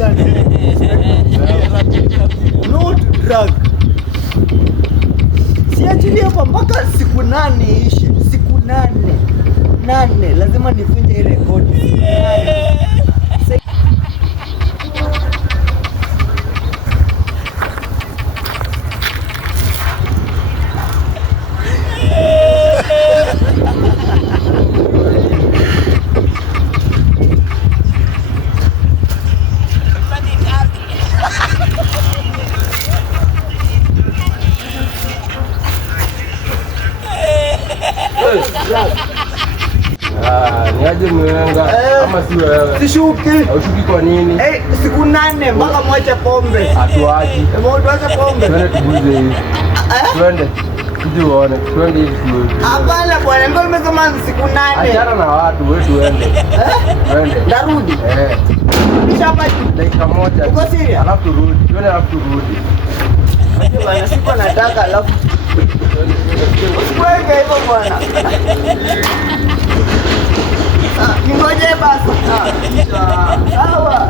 sana. No drug. Siachilie hapa mpaka siku 8 ishe. Siku 8 lazima nifunje ile rekodi. Niaje mwenga ama si wewe? Sishuki. Haushiki kwa nini? Siku 8 mpaka mwache pombe. Hatuachi. Tuache pombe. Twende tubuze hivi. Twende. Tuje uone. Twende hivi. Hapana bwana, mbona umesema siku 8? Achana na watu, wewe tuende. Twende. Ndarudi. Kisha hapa dakika moja. Uko serious? Alafu turudi. Twende alafu turudi. Bwana, siko nataka alafu. Usiweke hivyo bwana. Ningoje basi. Sawa.